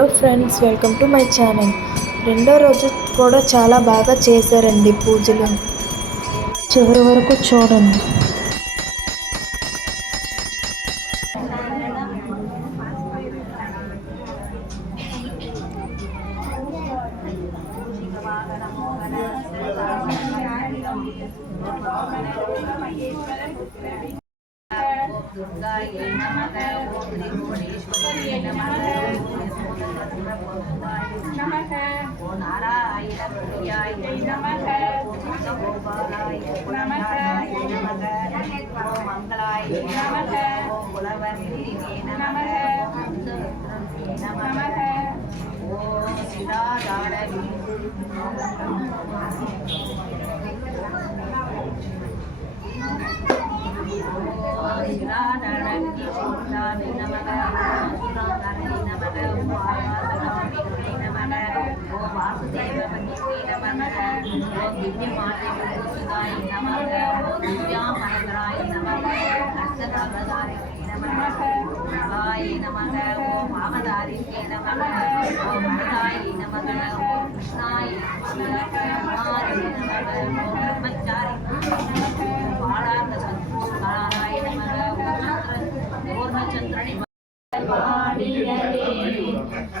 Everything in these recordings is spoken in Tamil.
Hello friends, welcome to my channel. రెండో రోజు కూడా చాలా బాగా చేశారండి పూజలు. చివరి వరకు చూడండి. दुर्गायै नमः ओम त्रिभुवनेश्वर्यै नमः नमः ओम नारायणप्रियायै नमः ओम गोपालाय नमः ओम मंगलाय नमः ओम कुलवर्धिने नमः नमः ओम शिराधारणी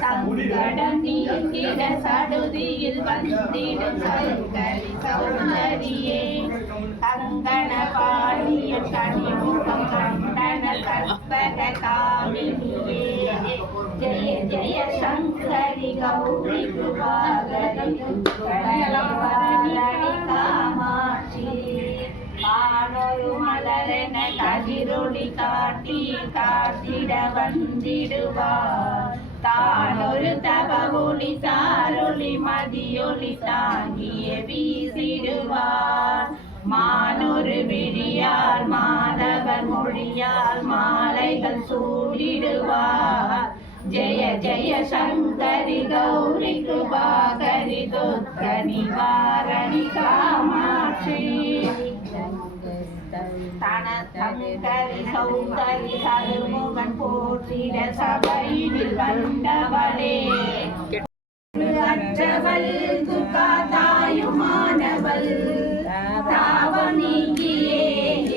சங்கடம் நீங்கிட சடுதியில் வந்திடும் சங்கரி சௌந்தரியே கங்கண பாடிய கனிமுகம் கண்டன கற்பக காமினியே ஜெய ஜெய சங்கரி கௌரி கிருபாகரி கணவரணி காமாட்சி ஆனொரு மலரென கதிரொளி காட்டி காத்திட வந்திடுவார் தானொரு தபொலி சாரொளி மதியொலி தாங்கிய வீசிடுவார் மானொரு விழியால் மாணவர் மொழியால் மாலைகள் சூடிடுவார் ஜெய ஜெய சங்கரி கௌரி கிருபாகரி துர்க நிவாரணி காமாட்சி தனதங்கரி சௌந்தரி சருமுகன் போற்றிட சபையில் வந்தவளே அற்றவள் துர்கா தாயுமானவள் தாவணிகியே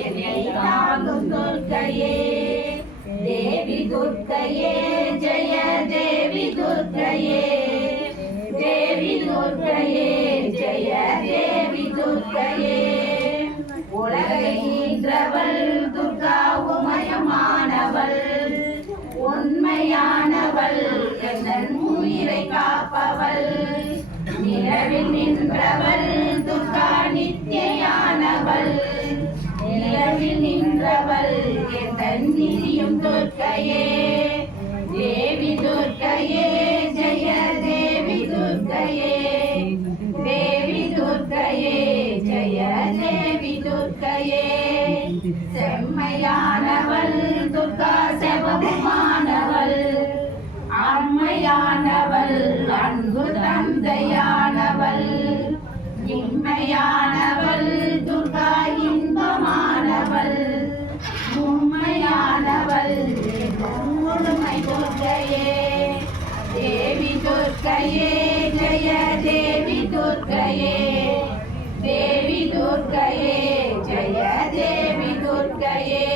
என்னை தாங்கும் துர்க்கையே தேவி துர்க்கையே ஜெய தேவி துர்க்கையே தேவி துர்க்கையே ஜெய தேவி துர்க்கையே உலகை ஈன்றவள் துர்கா உமயமானவள் உண்மையானவள் என் உயிரை காப்பவள் நிலவில் நின்றவள் துர்கா நித்தியானவள் நிலவில் நின்றவள் என் நிதியும் துர்க்கையே தேவி துர்க்கையே ஜெய தேவி துர்க்கையே தேவி துர்க்கையே ஜெய தேவி துர்க்கையே செம்மையானவள் துர்கா செவமானவள் அம்மையானவள் அன்பு தந்தையானவள் இன்மையானவள் துர்கா இன்பமானவள் உண்மையானவள் முழுமை துர்க்கையே தேவி துர்க்கையே ஜெய தேவி துர்க்கையே தேவி துர்க்கையே ஜெய தேவி துர்க்கையே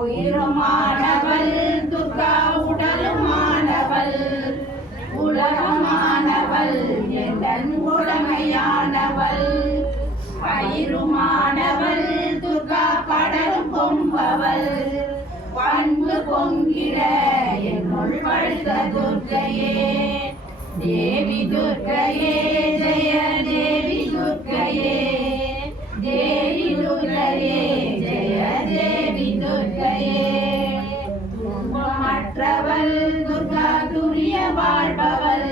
உயிருமானவள் துர்கா உடலுமானவள் உலகமானவள் என் உடமையானவள் பயிருமானவள் துர்கா படலும் பொம்பவள் பண்பு பொங்கிட என்னுள் பழுத்த துர்க்கையே தேவி துர்க்கையே ஜெய தேவி துர்க்கையே தேவி துர்க்கையே ஜெய தேவி துர்க்கையே துன்பமற்றவள் துர்கா துரிய வாழ்பவள்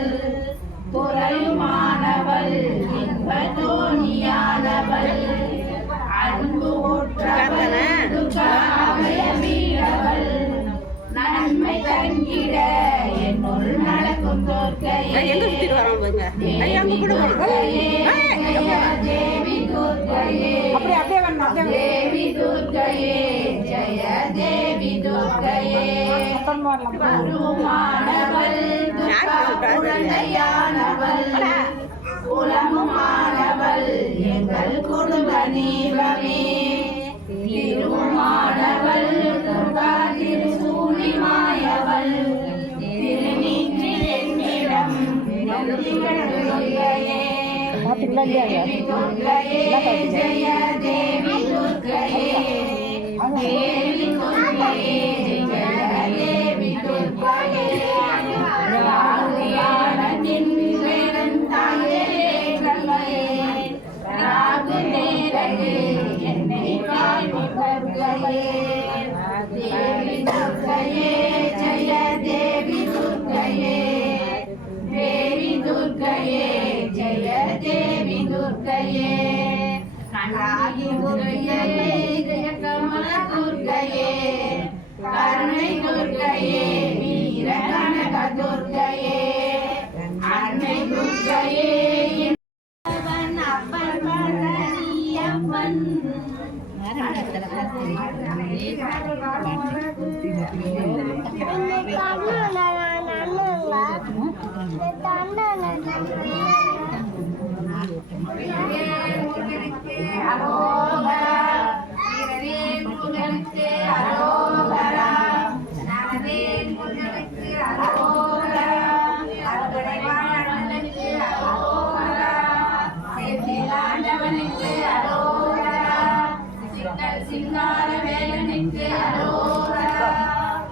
துறையுமானவள் இன்ப தோணியானவள் அன்பு ஊற்றவள் துர்கா அபயவீரவள் நன்மை தங்கிட என்னுள் நடக்கும் துர்க்கையே தேவி துர்க்கையே தேவி दुर्गये जय देवी दुर्गये குருமானவள் குழந்தையானவள் குலமுமானவள் எங்கள் குடும்ப நீவமே திருமானவள் துர்கா திருசூலிமாயவள் திருநீற்றில் என்னிடம் துர்கையே தேவி துர்கையே ஜெய தேவி துர்கையே தேவி துர்கையே ஜெய தேவி துர்கையே ராகுயானத்தின் வேதந்தாயே கல்லையே ராகு நேரகு என்னை காய்வு துர்கையே தேவி துர்கையே ஜெய தேவி துர்கையே தேவி துர்கையே ஜெய தேவி துர்கையே கண்ணாகி துர்கையே ஜெய கமல துர்கையே கருணை துர்கையே வீர கனக துர்கையே அன்னை துர்கையே அப்பன் பழனியப்பன் சிங்கார வேலனுக்கு அரோகரா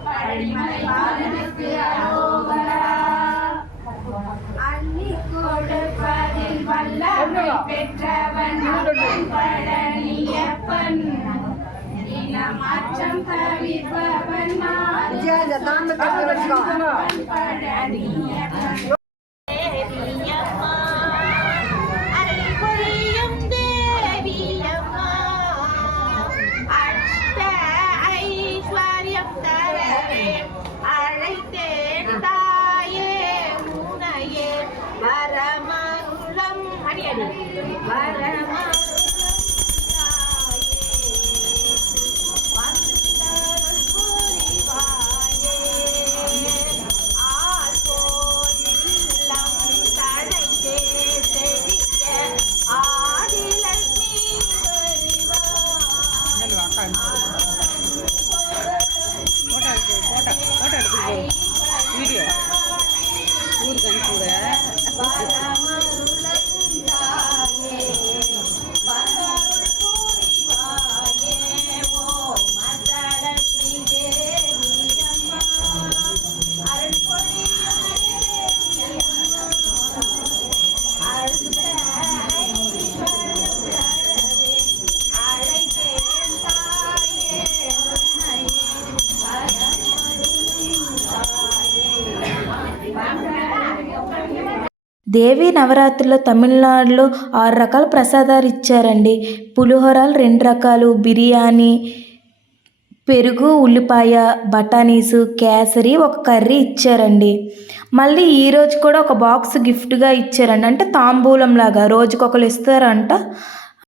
பழனிமலை பாலனுக்கு அரோகரா அள்ளி கொடுப்பதில் வல்லமை பெற்றவன் பழனியப்பன் மாற்றம் தவிர்ப்பவன் பழனியப்பன் வீடியோ ஊருக்கு அனுப்பிவிட దేవి నవరాత్రుల్లో తమిళనాడులో 6 రకాల ప్రసాదాలు ఇచ్చారండి. పులిహోరాలు 2 రకాలు, బిర్యానీ, పెరుగు, ఉల్లిపాయ, బఠానీసు, కేసరి, ఒక కర్రీ ఇచ్చారండి. మళ్ళీ ఈరోజు కూడా ఒక బాక్స్ గిఫ్ట్గా ఇచ్చారండి. అంటే తాంబూలం లాగా రోజుకొకరు ఇస్తారంట.